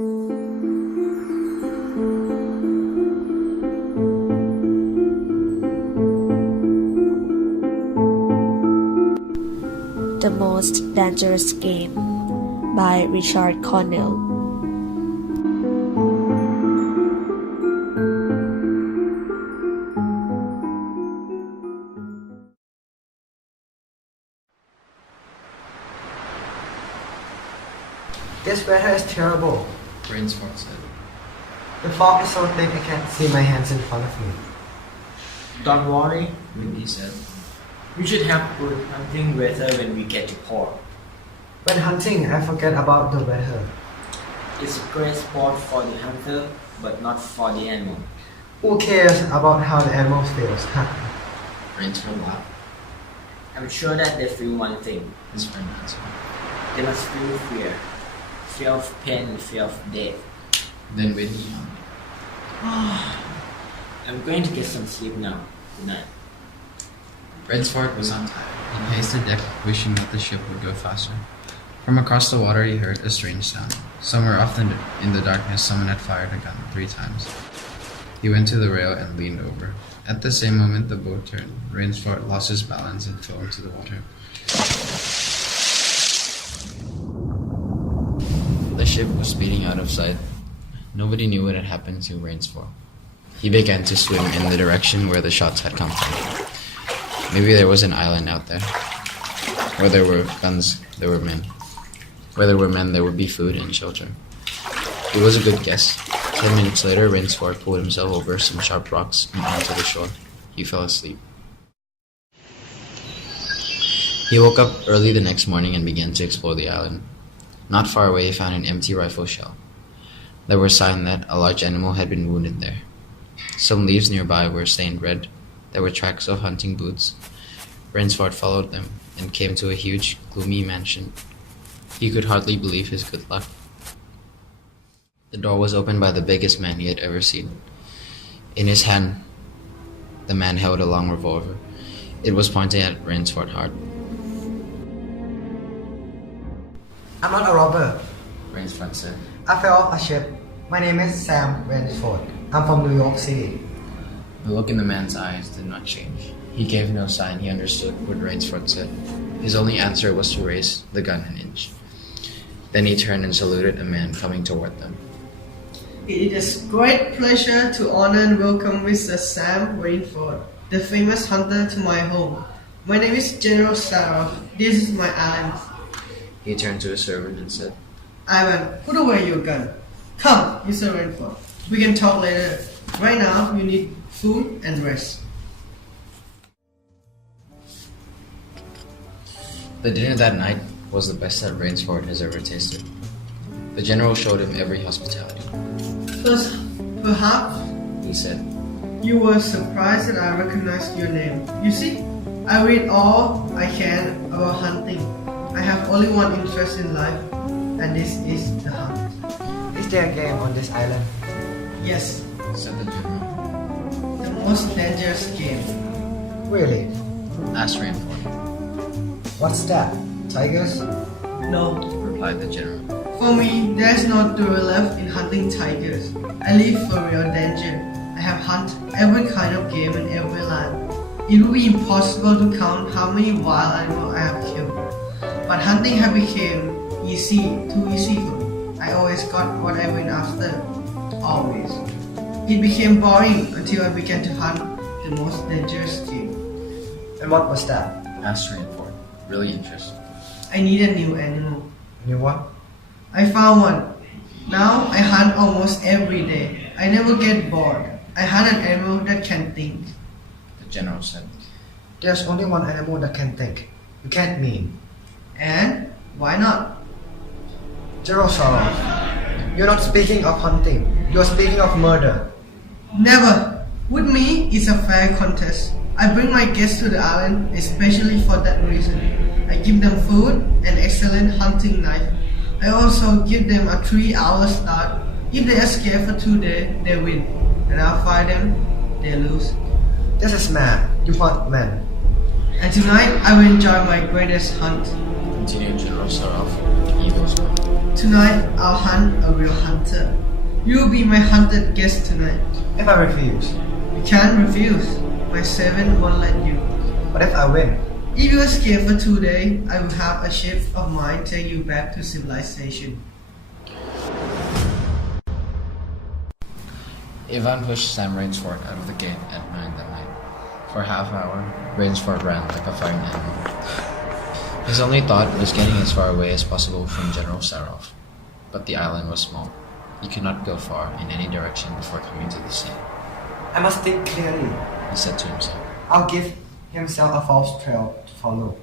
The Most Dangerous Game by Richard Connell. This weather is terrible. Rainsford said. The fog is so thick I can't see my hands in front of me. Don't worry, Windy said. we should have good hunting weather when we get to port. When hunting, I forget about the weather. It's a great sport for the hunter, but not for the animal. Who cares about how the animal feels? Rainsford laughed. I'm sure that they feel one thing. His friend answered. They must feel fear. Fear of pain and fear of death. Then Windy yawned. I'm going to get some sleep now. Good night. Rainsford was untied. He paced the deck, wishing that the ship would go faster. From across the water he heard a strange sound. Somewhere off in the darkness someone had fired a gun 3 times. He went to the rail and leaned over. At the same moment the boat turned. Rainsford lost his balance and fell into the water. The ship was speeding out of sight. Nobody knew what had happened to Rainsford. He began to swim in the direction where the shots had come from. Maybe there was an island out there. Where there were guns, there were men. Where there were men, there would be food and shelter. It was a good guess. 10 minutes later, Rainsford pulled himself over some sharp rocks and onto the shore. He fell asleep. He woke up early the next morning and began to explore the island. Not far away, he found an empty rifle shell. There were signs that a large animal had been wounded there. Some leaves nearby were stained red. There were tracks of hunting boots. Rainsford followed them and came to a huge, gloomy mansion. He could hardly believe his good luck. The door was opened by the biggest man he had ever seen. In his hand, the man held a long revolver. It was pointing at Rainsford hard. I'm not a robber. Rainsford said. I fell off a ship. My name is Sam Rainsford. I'm from New York City. The look in the man's eyes did not change. He gave no sign he understood what Rainsford said. His only answer was to raise the gun an inch. Then he turned and saluted a man coming toward them. It is great pleasure to honor and welcome Mr. Sam Rainsford, the famous hunter, to my home. My name is General Saroff. This is my island. He turned to a servant and said, Ivan, put away your gun. Come, Mr. Rainsford. We can talk later. Right now, you need food and rest. The dinner that night was the best that Rainsford has ever tasted. The general showed him every hospitality. First, perhaps He said, you were surprised that I recognized your name. You see, I read all I can about hunting. I have only one interest in life, and this is the hunt. Is there a game on this island? Yes, said the general. the most dangerous game. Really? Asked Rainsford. What's that? Tigers? No, Replied the general. for me, there's no thrill left in hunting tigers. I live for real danger. I have hunted every kind of game in every land. It would be impossible to count how many wild animals I have killed. But hunting has become too easy for me. I always got what I went after. Always. It became boring until I began to hunt the most dangerous game. And what was that? Asked Rainsford, really interested. I need a new animal. New what? I found one. Now I hunt almost every day. I never get bored. I hunt an animal that can think. The general said, There's only one animal that can think. You can't mean. And why not? General Sorov, you're not speaking of hunting. You're speaking of murder. Never. With me, it's a fair contest. I bring my guests to the island especially for that reason. I give them food and excellent hunting knife. I also give them a 3-hour start. If they escape for 2 days, they win. And I'll fight them, they lose. This is mad. You hunt men. And tonight, I will enjoy my greatest hunt. continued General Sarov with an evil smile. Tonight, I'll hunt a real hunter. You'll be my hunted guest tonight. If I refuse, You can't refuse. My servant won't let you. what if I win? If you escape for 2 days, I will have a ship of mine take you back to civilization. Ivan pushed Sam Rainsford out of the gate at 9 that night. For half an hour, Rainsford ran like a frightened animal. His only thought was getting as far away as possible from General Sarov. But the island was small. He could not go far in any direction before coming to the sea. I must think clearly. He said to himself. I'll give himself a false trail to follow.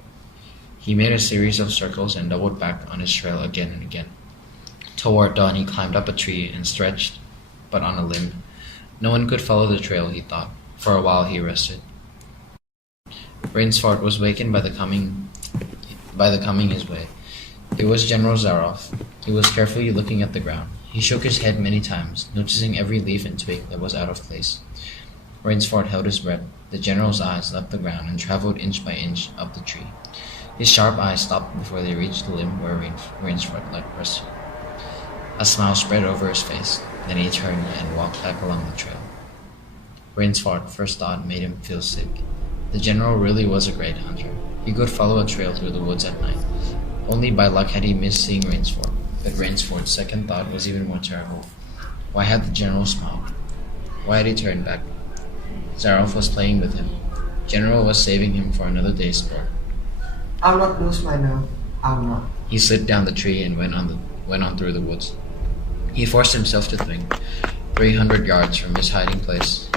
He made a series of circles and doubled back on his trail again and again. Toward dawn, he climbed up a tree and stretched, but on a limb. No one could follow the trail, he thought. For a while, he rested. Rainsford was wakened by the coming his way. It was General Zaroff. He was carefully looking at the ground. He shook his head many times, noticing every leaf and twig that was out of place. Rainsford held his breath. The general's eyes left the ground and traveled inch by inch up the tree. His sharp eyes stopped before they reached the limb where Rainsford rested. A smile spread over his face. Then he turned and walked back along the trail. Rainsford's first thought made him feel sick. The general really was a great hunter. He could follow a trail through the woods at night. Only by luck had he missed seeing Rainsford. But Rainsford's second thought was even more terrible. Why had the general smiled? Why had he turned back? Zaroff was playing with him. General was saving him for another day's sport. I'll not lose my nerve. I'll not. He slid down the tree and went on through the woods. He forced himself to think. 300 yards from his hiding place,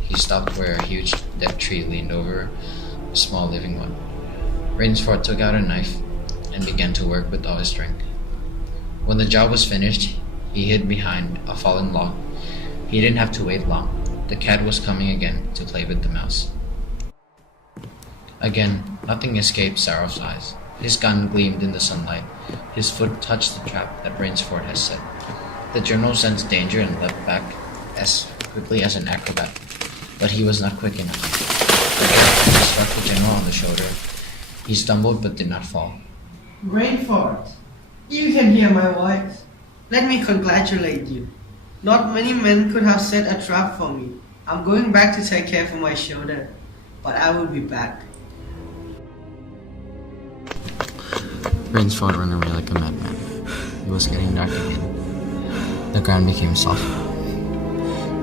he stopped where a huge dead tree leaned over a small living one. Rainsford took out a knife and began to work with all his strength. When the job was finished, he hid behind a fallen log. He didn't have to wait long. The cat was coming again to play with the mouse. Again, nothing escaped Zaroff's eyes. His gun gleamed in the sunlight. His foot touched the trap that Rainsford had set. The general sensed danger and leapt back as quickly as an acrobat, but he was not quick enough. The cat struck the general on the shoulder. He stumbled but did not fall. Rainford, you can hear my voice. Let me congratulate you. Not many men could have set a trap for me. I'm going back to take care of my shoulder, but I will be back. Rainsford ran away like a madman. It was getting dark again. The ground became soft.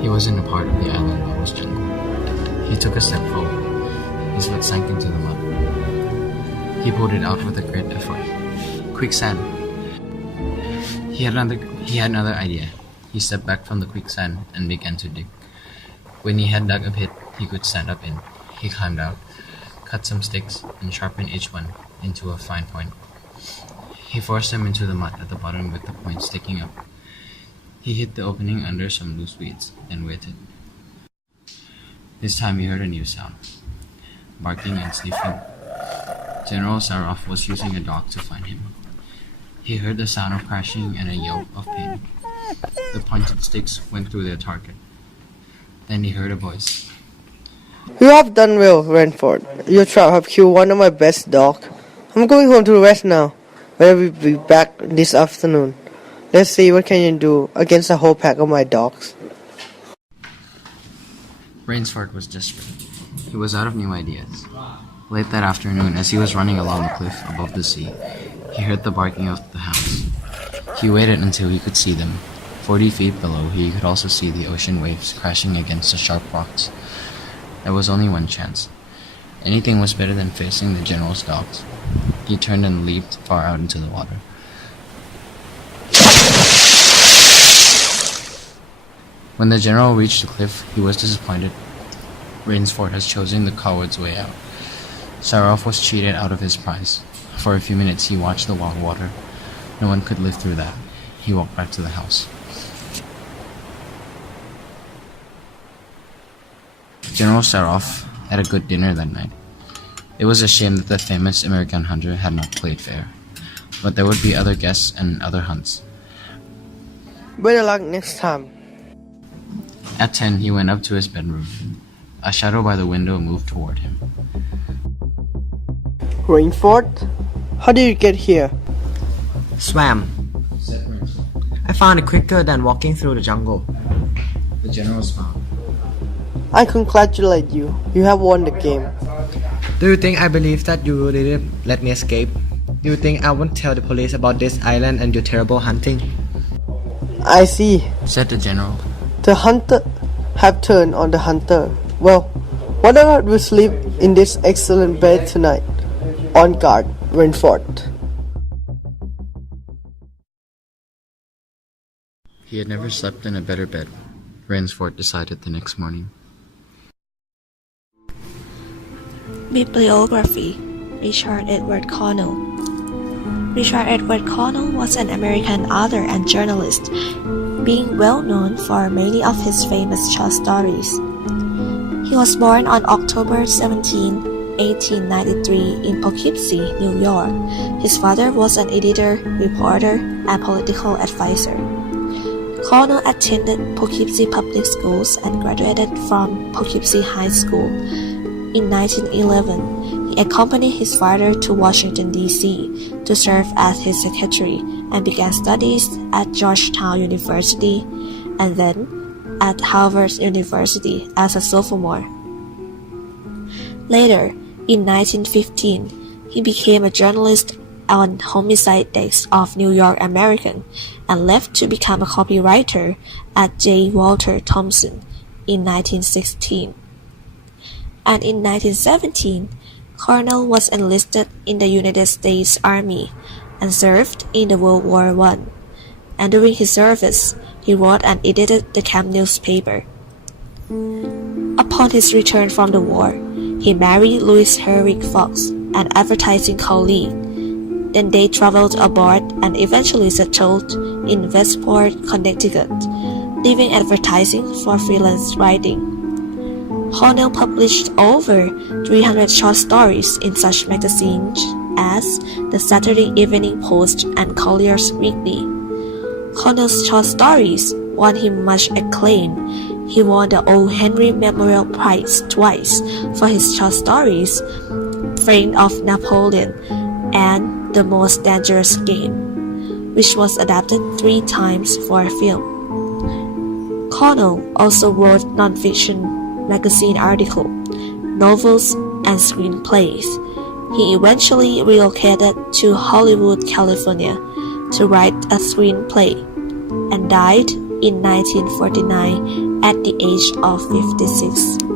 He was in a part of the island that was jungle. He took a step forward. His foot sank into the mud. He pulled it out with a great effort. Quicksand. He had another idea. He stepped back from the quicksand and began to dig. When he had dug a pit he could stand up in, he climbed out, cut some sticks, and sharpened each one into a fine point. He forced them into the mud at the bottom with the point sticking up. He hid the opening under some loose weeds and waited. This time he heard a new sound, barking and sniffing. General Zaroff was using a dog to find him. He heard the sound of crashing and a yelp of pain. The pointed sticks went through their target. Then he heard a voice. You have done well, Rainford. Your trap have killed one of my best dogs. I'm going home to rest now, but I will be back this afternoon. Let's see what can you do against a whole pack of my dogs. Rainsford was desperate. He was out of new ideas. Late that afternoon, as he was running along the cliff above the sea, he heard the barking of the hounds. He waited until he could see them. 40 feet below, he could also see the ocean waves crashing against the sharp rocks. There was only one chance. Anything was better than facing the general's dogs. He turned and leaped far out into the water. When the general reached the cliff, he was disappointed. Rainsford had chosen the coward's way out. Zaroff was cheated out of his prize. For a few minutes he watched the wild water. No one could live through that. He walked back to the house. General Zaroff had a good dinner that night. It was a shame that the famous American hunter had not played fair. But there would be other guests and other hunts. Better luck next time. At 10, he went up to his bedroom. A shadow by the window moved toward him. Rainford? How did you get here? Swam. Said found it quicker than walking through the jungle. The general smiled. I congratulate you. You have won the game. Do you think I believe that you didn't let me escape? Do you think I won't tell the police about this island and your terrible hunting? I see. Said the general. The hunter have turned on the hunter. Well, why not we sleep in this excellent bed tonight? On guard, Rainford. He had never slept in a better bed, Rainsford decided the next morning. Bibliography: Richard Edward Connell. Richard Edward Connell was an American author and journalist, being well known for many of his famous short stories. He was born on October 17, 1893 in Poughkeepsie, New York. His father was an editor, reporter, and political advisor. Connell attended Poughkeepsie Public Schools and graduated from Poughkeepsie High School. In 1911, he accompanied his father to Washington, D.C. to serve as his secretary and began studies at Georgetown University and then at Harvard University as a sophomore. Later, in 1915, he became a journalist on homicide desk of New York American and left to become a copywriter at J. Walter Thompson in 1916. And in 1917, Connell was enlisted in the United States Army and served in the World War I. And during his service, he wrote and edited the camp newspaper. Upon his return from the war, he married Louise Herrick Fox, an advertising colleague. Then they traveled abroad and eventually settled in Westport, Connecticut, leaving advertising for freelance writing. Connell published over 300 short stories in such magazines as the Saturday Evening Post and Collier's Weekly. Connell's short stories won him much acclaim. He won the O. Henry Memorial Prize twice for his short stories, Friend of Napoleon and The Most Dangerous Game, which was adapted 3 times for film. Connell also wrote non-fiction magazine articles, novels, and screenplays. He eventually relocated to Hollywood, California to write a screenplay and died in 1949 at the age of 56.